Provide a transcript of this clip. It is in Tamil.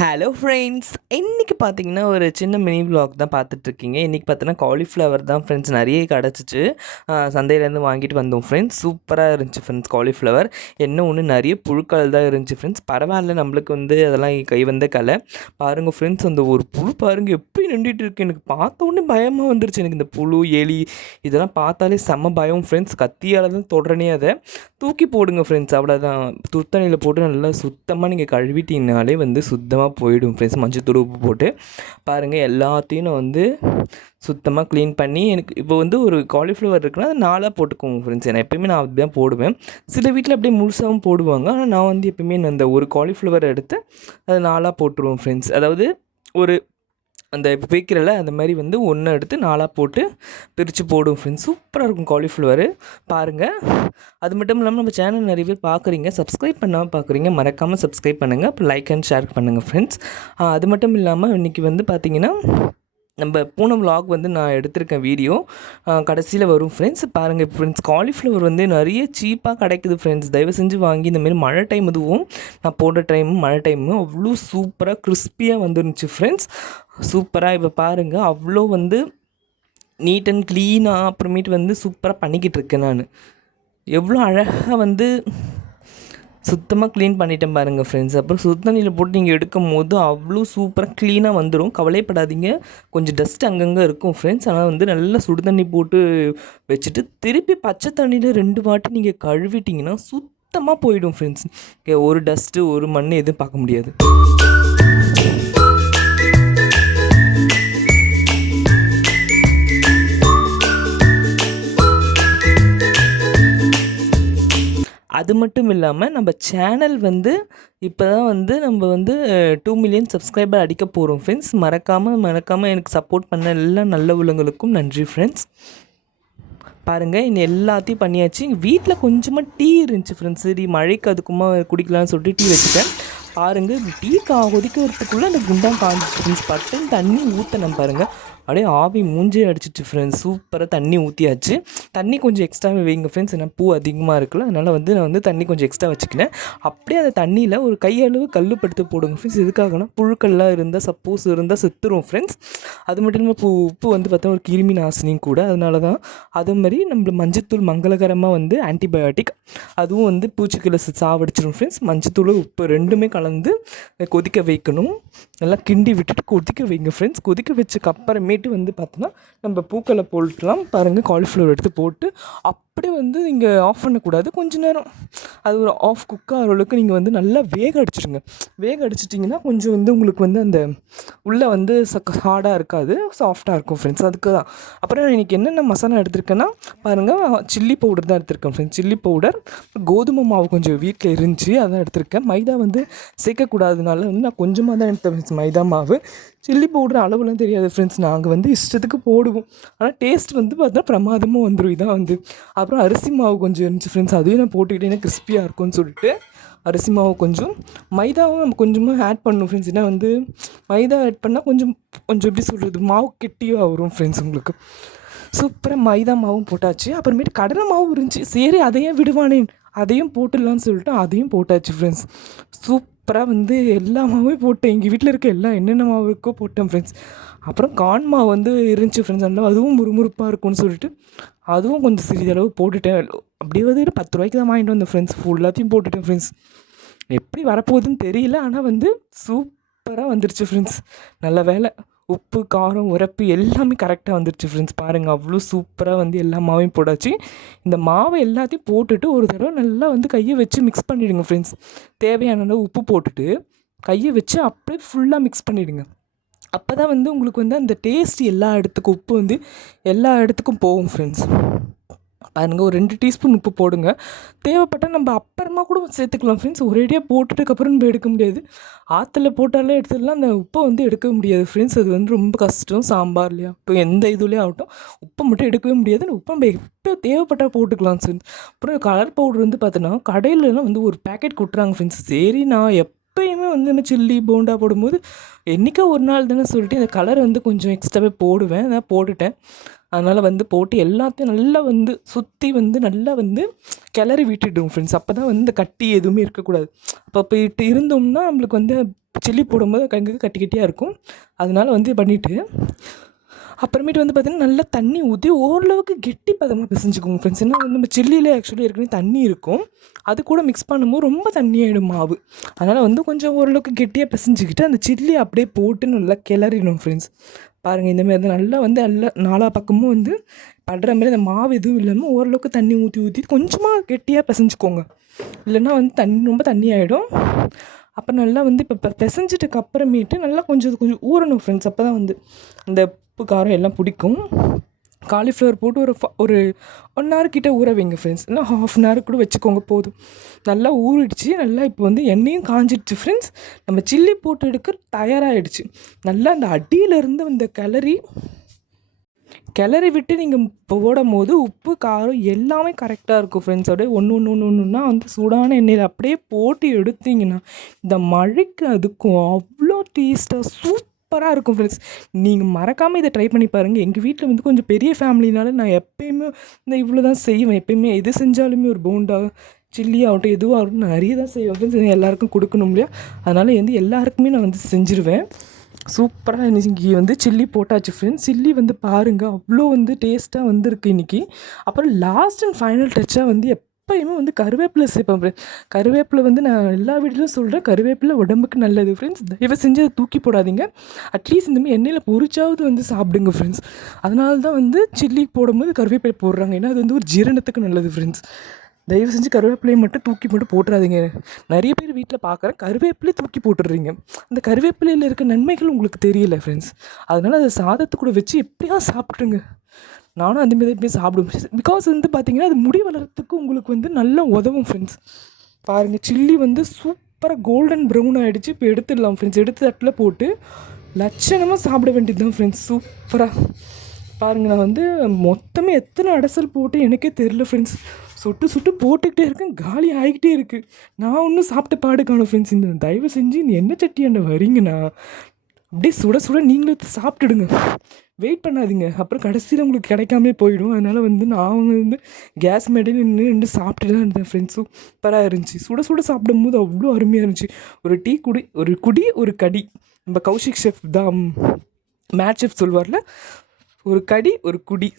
ஹலோ ஃப்ரெண்ட்ஸ், இன்றைக்கி பார்த்தீங்கன்னா ஒரு சின்ன மினி vlog தான் பார்த்துட்ருக்கீங்க. இன்றைக்கி பார்த்தீங்கன்னா காலிஃப்ளவர் தான் ஃப்ரெண்ட்ஸ் நிறைய கிடச்சிச்சு. சந்தையிலேருந்து வாங்கிட்டு வந்தோம் ஃப்ரெண்ட்ஸ். சூப்பராக இருந்துச்சு ஃப்ரெண்ட்ஸ் காலிஃப்ளவர். என்ன ஒன்று நிறைய புழுக்கள் தான் இருந்துச்சு ஃப்ரெண்ட்ஸ். பரவாயில்ல, நம்மளுக்கு வந்து அதெல்லாம் கை வந்த கலை. பாருங்கள் ஃப்ரெண்ட்ஸ், அந்த ஒரு புழு பாருங்கள் எப்படி நின்றுட்டு இருக்கு. எனக்கு பார்த்த உடனே பயமாக வந்துருச்சு. எனக்கு இந்த புழு எலி இதெல்லாம் பார்த்தாலே செம்ம பயம் ஃப்ரெண்ட்ஸ். கத்தியால் தான் தொடரனே அதை தூக்கி போடுங்க ஃப்ரெண்ட்ஸ். அவ்வளோதான், துத்தணியில் போட்டு நல்லா சுத்தமாக நீங்கள் கழுவிட்டீங்கனாலே வந்து சுத்தமாக போயிடும் ஃப்ரெண்ட்ஸ். மஞ்சத்தூள் உப்பு போட்டு பாருங்கள், எல்லாத்தையும் நான் வந்து சுத்தமாக க்ளீன் பண்ணி எனக்கு இப்போ வந்து ஒரு காலிஃப்ளவர் இருக்குன்னா அதை 4 போட்டுக்கோங்க ஃப்ரெண்ட்ஸ். ஏன்னா எப்போயுமே நான் அப்படி தான் போடுவேன். சில வீட்டில் அப்படியே முழுசாகவும் போடுவாங்க. ஆனால் நான் வந்து எப்போயுமே அந்த ஒரு காலிஃப்ளவர் எடுத்து அதை 4 போட்டுருவோம் ஃப்ரெண்ட்ஸ். அதாவது ஒரு அந்த இப்போ பிரிக்கிறல அந்த மாதிரி வந்து ஒன்று எடுத்து 4 போட்டு பிரித்து போடும் ஃப்ரெண்ட்ஸ். சூப்பராக இருக்கும் காலிஃப்ளவரு பாருங்கள். அது மட்டும் இல்லாமல் நம்ம சேனல் நிறைய பேர் பார்க்குறீங்க, சப்ஸ்கிரைப் பண்ணாமல் பார்க்குறீங்க, மறக்காமல் சப்ஸ்கிரைப் பண்ணுங்கள். அப்புறம் லைக் அண்ட் ஷேர் பண்ணுங்கள் ஃப்ரெண்ட்ஸ். அது மட்டும் இல்லாமல் இன்றைக்கி வந்து பார்த்திங்கன்னா நம்ம பூனம் vlog வந்து நான் எடுத்திருக்கேன் வீடியோ கடைசியில் வரும் ஃப்ரெண்ட்ஸ். பாருங்கள் ஃப்ரெண்ட்ஸ், காலிஃப்ளவர் வந்து நிறைய சீப்பாக கிடைக்குது ஃப்ரெண்ட்ஸ். தயவு செஞ்சு வாங்கி இந்தமாரி மழை டைம் அதுவும் நான் போடுற டைமும் மழை டைமும் அவ்வளோ சூப்பராக கிறிஸ்பியாக வந்துருந்துச்சு ஃப்ரெண்ட்ஸ். சூப்பராக இப்போ பாருங்கள், அவ்வளோ வந்து நீட் அண்ட் க்ளீனாக அப்புறமேட்டு வந்து சூப்பராக பண்ணிக்கிட்டு இருக்கேன் நான். எவ்வளோ அழகாக வந்து சுத்தமாக க்ளீன் பண்ணிட்டேன் பாருங்கள் ஃப்ரெண்ட்ஸ். அப்புறம் சுத்தண்ணியில் போட்டு நீங்கள் எடுக்கும் போது அவ்வளோ சூப்பராக க்ளீனாக வந்துடும். கவலைப்படாதீங்க, கொஞ்சம் டஸ்ட் அங்கங்கே இருக்கும் ஃப்ரெண்ட்ஸ். ஆனால் வந்து நல்லா சுடு தண்ணி போட்டு வச்சுட்டு திருப்பி பச்சை தண்ணியில் 2 வாட்டி நீங்கள் கழுவிட்டிங்கன்னா சுத்தமாக போயிடும் ஃப்ரெண்ட்ஸ். ஒரு டஸ்ட்டு ஒரு மண் எதுவும் பார்க்க முடியாது. அது மட்டும் இல்லாமல் நம்ம சேனல் வந்து இப்போ தான் வந்து நம்ம வந்து 2 மில்லியன் சப்ஸ்கிரைபர் அடிக்க போகிறோம் ஃப்ரெண்ட்ஸ். மறக்காமல் எனக்கு சப்போர்ட் பண்ண எல்லா நல்ல உள்ளவங்களுக்கும் நன்றி ஃப்ரெண்ட்ஸ். பாருங்கள், இன்னும் எல்லாத்தையும் பண்ணியாச்சு. வீட்டில் கொஞ்சமாக டீ இருந்துச்சு ஃப்ரெண்ட்ஸ். சரி மழைக்கு அதுக்குமா குடிக்கலாம்னு சொல்லிட்டு டீ வச்சுட்டேன். பாருங்கள், டீ கொதிக்கிறதுக்குள்ளே அந்த குண்டான் காஞ்சிச்சு ஃப்ரெண்ட்ஸ். பட்டுன்னு தண்ணி ஊற்றினேன் பாருங்கள், அப்படியே ஆவி மூஞ்சே அடிச்சிச்சு ஃப்ரெண்ட்ஸ். சூப்பராக தண்ணி ஊற்றியாச்சு. தண்ணி கொஞ்சம் எக்ஸ்ட்ராவே வைங்க ஃப்ரெண்ட்ஸ், ஏன்னா பூ அதிகமாக இருக்குல்ல, அதனால் வந்து நான் வந்து தண்ணி கொஞ்சம் எக்ஸ்ட்ரா வச்சுக்கினேன். அப்படியே அந்த தண்ணியில் ஒரு கையளவு கல் படுத்து போடுங்க ஃப்ரெண்ட்ஸ். எதுக்காகனா புழுக்கள்லாம் இருந்தால் சப்போஸ் இருந்தால் செத்துரும் ஃப்ரெண்ட்ஸ். அது மட்டும் இல்லாமல் உப்பு வந்து பார்த்தா ஒரு கிருமி நாசினியும் கூட, அதனால தான். அது மாதிரி நம்ம மஞ்சத்தூள் மங்களகரமாக வந்து ஆன்டிபயோட்டிக், அதுவும் வந்து பூச்சிக்களை சாவடிச்சிடும் ஃப்ரெண்ட்ஸ். மஞ்சத்தூள் உப்பு ரெண்டுமே கலந்து கொதிக்க வைக்கணும். நல்லா கிண்டி விட்டுட்டு கொதிக்க வைங்க ஃப்ரெண்ட்ஸ். கொதிக்க வச்சக்கு அப்புறமேட்டு வந்து பார்த்தோன்னா நம்ம பூக்களை போட்டுலாம். பாருங்கள், காலிஃப்ளவர் எடுத்து போட்டு அப்படியே வந்து நீங்கள் ஆஃப் பண்ணக்கூடாது. கொஞ்சம் நேரம் அது ஒரு ஆஃப் குக் ஆகிற அளவுக்கு நீங்கள் வந்து நல்லா வேக அடிச்சிடுங்க. வேக அடிச்சிட்டிங்கன்னா கொஞ்சம் வந்து உங்களுக்கு வந்து அந்த உள்ளே வந்து ஹார்டாக இருக்காது, சாஃப்டாக இருக்கும் ஃப்ரெண்ட்ஸ். அதுக்கு தான். அப்புறம் இன்றைக்கி என்னென்ன மசாலா எடுத்திருக்கேன்னா பாருங்கள், சில்லி பவுடர் தான் எடுத்திருக்கேன் ஃப்ரெண்ட்ஸ். சில்லி பவுடர், கோதுமை மாவு கொஞ்சம் வீட்டில் இருந்துச்சு, அதான் எடுத்திருக்கேன். மைதா வந்து சேர்க்கக்கூடாதுனால வந்து நான் கொஞ்சமாக தான் எடுத்தேன் ஃப்ரெண்ட்ஸ் மைதா மாவு. சில்லி பவுடர் அளவுலாம் தெரியாது ஃப்ரெண்ட்ஸ், நாங்கள் வந்து இஷ்டத்துக்கு போடுவோம். ஆனால் டேஸ்ட் வந்து பார்த்தா பிரமாதமாக வந்துடும். இதான் வந்து. அப்புறம் அரிசி மாவு கொஞ்சம் இருந்துச்சு ஃப்ரெண்ட்ஸ், அதையும் நான் போட்டுக்கிட்டேன்னா கிறிஸ்பியாக இருக்கும்னு சொல்லிட்டு அரிசி மாவு கொஞ்சம், மைதாவும் நம்ம கொஞ்சமாக ஆட் பண்ணணும் ஃப்ரெண்ட்ஸ். ஏன்னா வந்து மைதா ஆட் பண்ணால் கொஞ்சம் எப்படி சொல்கிறது, மாவு கெட்டியாக வரும் ஃப்ரெண்ட்ஸ் உங்களுக்கு. சூப்பராக மைதா மாவும் போட்டாச்சு. அப்புறமேட்டு கடலை மாவும் இருந்துச்சு, சரி அதையும் விடுவானேன் அதையும் போட்டுடலான்னு சொல்லிட்டு அதையும் போட்டாச்சு ஃப்ரெண்ட்ஸ். சூப்பராக வந்து எல்லா மாவும் போட்டேன். எங்கள் வீட்டில் இருக்க என்னென்ன மாவு இருக்கோ போட்டேன் ஃப்ரெண்ட்ஸ். அப்புறம் கார்ன் மாவு வந்து இருந்துச்சு ஃப்ரெண்ட்ஸ், அதனால் அதுவும் முறுமுறுப்பாக இருக்கும்னு சொல்லிட்டு அதுவும் கொஞ்சம் சிறிதளவு போட்டுட்டேன். அப்படியே வந்து 10 ரூபாய்க்கு தான் வாங்கிட்டு வந்தேன் ஃப்ரெண்ட்ஸ். ஃபுல்லாத்தையும் போட்டுட்டேன் ஃப்ரெண்ட்ஸ். எப்படி வரப்போகுதுன்னு தெரியல, ஆனால் வந்து சூப்பராக வந்துடுச்சு ஃப்ரெண்ட்ஸ். நல்ல வேலை, உப்பு காரம் உரப்பு எல்லாமே கரெக்டாக வந்துடுச்சு ஃப்ரெண்ட்ஸ். பாருங்கள், அவ்வளோ சூப்பராக வந்து எல்லா மாவையும் போட்டாச்சு. இந்த மாவை எல்லாத்தையும் போட்டுட்டு ஒரு தடவை நல்லா வந்து கையை வச்சு மிக்ஸ் பண்ணிவிடுங்க ஃப்ரெண்ட்ஸ். தேவையான அளவு உப்பு போட்டுட்டு கையை வச்சு அப்படியே ஃபுல்லாக மிக்ஸ் பண்ணிவிடுங்க. அப்போ தான் வந்து உங்களுக்கு வந்து அந்த டேஸ்ட் எல்லா இடத்துக்கும், உப்பு வந்து எல்லா இடத்துக்கும் போகும் ஃப்ரெண்ட்ஸ். பாருங்க, ஒரு 2 டீஸ்பூன் உப்பு போடுங்க. தேவைப்பட்டால் நம்ம அப்புறமா கூட சேர்த்துக்கலாம் ஃப்ரெண்ட்ஸ். ஒரேடியாக போட்டுட்டுக்கப்புறம் நம்ம எடுக்க முடியாது. ஆற்றுல போட்டாலே எடுத்துடலாம், அந்த உப்பை வந்து எடுக்க முடியாது ஃப்ரெண்ட்ஸ். அது வந்து ரொம்ப கஷ்டம். சாம்பார்லையா ஆகட்டும், எந்த இதுலேயே ஆகட்டும், உப்பை மட்டும் எடுக்கவே முடியாது. அந்த உப்பை நம்ம எப்போ தேவைப்பட்டால் போட்டுக்கலாம் ஃப்ரெண்ட்ஸ். அப்புறம் கலர் பவுடர் வந்து பார்த்தோன்னா கடையிலலாம் வந்து ஒரு பேக்கெட் கொட்டுறாங்க ஃப்ரெண்ட்ஸ். சரி, நான் எப்பயுமே வந்து நம்ம சில்லி போண்டா போடும்போது என்றைக்கோ ஒரு நாள் தானே சொல்லிட்டு இந்த கலர் வந்து கொஞ்சம் எக்ஸ்ட்ராவே போடுவேன். அதான் போட்டுட்டேன். அதனால் வந்து போட்டு எல்லாத்தையும் நல்லா வந்து சுற்றி வந்து நல்லா வந்து கிளறி விட்டுடுவோம் ஃப்ரெண்ட்ஸ். அப்போ தான் வந்து இந்த கட்டி எதுவுமே இருக்கக்கூடாது. அப்போ போயிட்டு இருந்தோம்னா நம்மளுக்கு வந்து சில்லி போடும்போது கங்கு கட்டி கட்டியாக இருக்கும். அதனால வந்து பண்ணிவிட்டு அப்புறமேட்டு வந்து பார்த்திங்கன்னா நல்லா தண்ணி ஊற்றி ஓரளவுக்கு கெட்டி பதமாக பிசைஞ்சுக்குவோம் ஃப்ரெண்ட்ஸ். ஏன்னா வந்து நம்ம சில்லியில் ஆக்சுவலி ஏற்கனவே தண்ணி இருக்கும், அது கூட மிக்ஸ் பண்ணும்போது ரொம்ப தண்ணியாகிடும் மாவு. அதனால் வந்து கொஞ்சம் ஓரளவுக்கு கெட்டியாக பிசைஞ்சிக்கிட்டு அந்த சில்லி அப்படியே போட்டு நல்லா கிளறிடும் ஃப்ரெண்ட்ஸ். பாருங்கள், இந்தமாதிரி தான் நல்லா வந்து நல்லா நாலா பக்கமும் வந்து படுற மாதிரி அந்த மாவு எதுவும் இல்லாமல் ஓரளவுக்கு தண்ணி ஊற்றி ஊற்றி கொஞ்சமாக கெட்டியாக பிசைஞ்சுக்கோங்க. இல்லைன்னா வந்து ரொம்ப தண்ணி ஆகிடும். அப்போ நல்லா வந்து இப்போ பிசைஞ்சிட்டுக்கு அப்புறமேட்டு நல்லா கொஞ்சம் கொஞ்சம் ஊறணும் ஃப்ரெண்ட்ஸ். அப்போ தான் வந்து இந்த உப்பு காரம் எல்லாம் பிடிக்கும். காலிஃப்ளவர் போட்டு ஒரு 1 hour கிட்ட ஊற வைங்க ஃப்ரெண்ட்ஸ். இல்லை 1/2 hour கூட வச்சுக்கோங்க போதும். நல்லா ஊறிடுச்சு. நல்லா இப்போ வந்து எண்ணெயும் காஞ்சிடுச்சு ஃப்ரெண்ட்ஸ். நம்ம சில்லி போட்டு எடுக்க தயாராகிடுச்சு. நல்லா அந்த அடியிலேருந்து அந்த கிளறி விட்டு நீங்கள் போடும் போது உப்பு காரம் எல்லாமே கரெக்டாக இருக்கும் ஃப்ரெண்ட்ஸ். அப்படியே ஒன்று வந்து சூடான எண்ணெயில் அப்படியே போட்டு எடுத்திங்கன்னா இந்த மழைக்கு அதுக்கும் அவ்வளோ டேஸ்ட்டாக சூப்பராக இருக்கும் ஃப்ரெண்ட்ஸ். நீங்கள் மறக்காமல் இதை ட்ரை பண்ணி பாருங்கள். எங்கள் வீட்டில் வந்து கொஞ்சம் பெரிய ஃபேமிலினால நான் எப்போயுமே இந்த இவ்வளோ தான் செய்வேன். எப்போயுமே எது செஞ்சாலுமே ஒரு போண்டா சில்லி ஆகட்டும் எதுவாக ஆகட்டும் நான் நிறைய தான் செய்வேன் ஃப்ரெண்ட்ஸ். எல்லாேருக்கும் கொடுக்கணும் இல்லையா, அதனால் வந்து எல்லாருக்குமே நான் வந்து செஞ்சுருவேன். சூப்பராக இன்றைக்கி வந்து சில்லி போட்டாச்சு ஃப்ரெண்ட்ஸ். சில்லி வந்து பாருங்கள் அவ்வளோ வந்து டேஸ்ட்டாக வந்திருக்கு இன்றைக்கி. அப்புறம் லாஸ்ட் அண்ட் ஃபைனல் டச்சாக வந்து எப்போயுமே வந்து கருவேப்பிலை சேர்ப்பேன் ஃப்ரெண்ட்ஸ். கருவேப்பிலை வந்து நான் எல்லா வீட்லேயும் சொல்கிறேன், கருவேப்பிலை உடம்புக்கு நல்லது ஃப்ரெண்ட்ஸ். தயவு செஞ்சு அதை தூக்கி போடாதீங்க. அட்லீஸ்ட் இந்தமாதிரி எண்ணெயில் பொரிச்சாவது வந்து சாப்பிடுங்க ஃப்ரெண்ட்ஸ். அதனால தான் வந்து சில்லி போடும்போது கருவேப்பிலை போடுறாங்க. ஏன்னா அது வந்து ஒரு ஜீரணத்துக்கு நல்லது ஃப்ரெண்ட்ஸ். தயவு செஞ்சு கருவேப்பிலையை மட்டும் தூக்கி மட்டும் போட்டுறாதீங்க. நிறைய பேர் வீட்டில் பார்க்குறேன் கருவேப்பிலையை தூக்கி போட்டுடுறீங்க. அந்த கருவேப்பிலையில் இருக்க நன்மைகள் உங்களுக்கு தெரியல ஃப்ரெண்ட்ஸ். அதனால் அதை சாதத்து கூட வச்சு எப்படியா சாப்பிட்ருங்க. நானும் அந்தமாரி எப்படியும் சாப்பிடுவேன். பிகாஸ் வந்து பார்த்திங்கன்னா அது முடி வளர்கிறதுக்கு உங்களுக்கு வந்து நல்லா உதவும் ஃப்ரெண்ட்ஸ். பாருங்கள், சில்லி வந்து சூப்பராக கோல்டன் ப்ரௌன் ஆகிடுச்சு. இப்போ எடுத்துடலாம் ஃப்ரெண்ட்ஸ். எடுத்து தட்டில் போட்டு லட்சணமாக சாப்பிட வேண்டியது தான் ஃப்ரெண்ட்ஸ். சூப்பராக பாருங்கள். நான் வந்து மொத்தமே எத்தனை அடைசல் போட்டு எனக்கே தெரில ஃப்ரெண்ட்ஸ். சுட்டு போட்டுக்கிட்டே இருக்கேன், காலி ஆகிக்கிட்டே இருக்குது. நான் ஒன்றும் சாப்பிட்ட பாடு காணும் ஃப்ரெண்ட்ஸ். இந்த தயவு செஞ்சு இந்த எண்ணெய் சட்டியாண்ட வரீங்கண்ணா அப்படியே சுட சுட நீங்களே சாப்பிட்டுடுங்க. வெயிட் பண்ணாதீங்க, அப்புறம் கடைசியில் உங்களுக்கு கிடைக்காமே போயிடும். அதனால் வந்து நான் வந்து கேஸ் மேடையில் நின்று சாப்பிட்டு தான் இருந்தேன் ஃப்ரெண்ட்ஸ். சூப்பராக இருந்துச்சு. சுட சுட சாப்பிடும் போது அவ்வளோ அருமையாக இருந்துச்சு. ஒரு குடி ஒரு கடி. நம்ம கௌஷிக் ஷெஃப் தான் மேட் ஷெஃப் சொல்வார்ல, ஒரு கடி ஒரு குடி.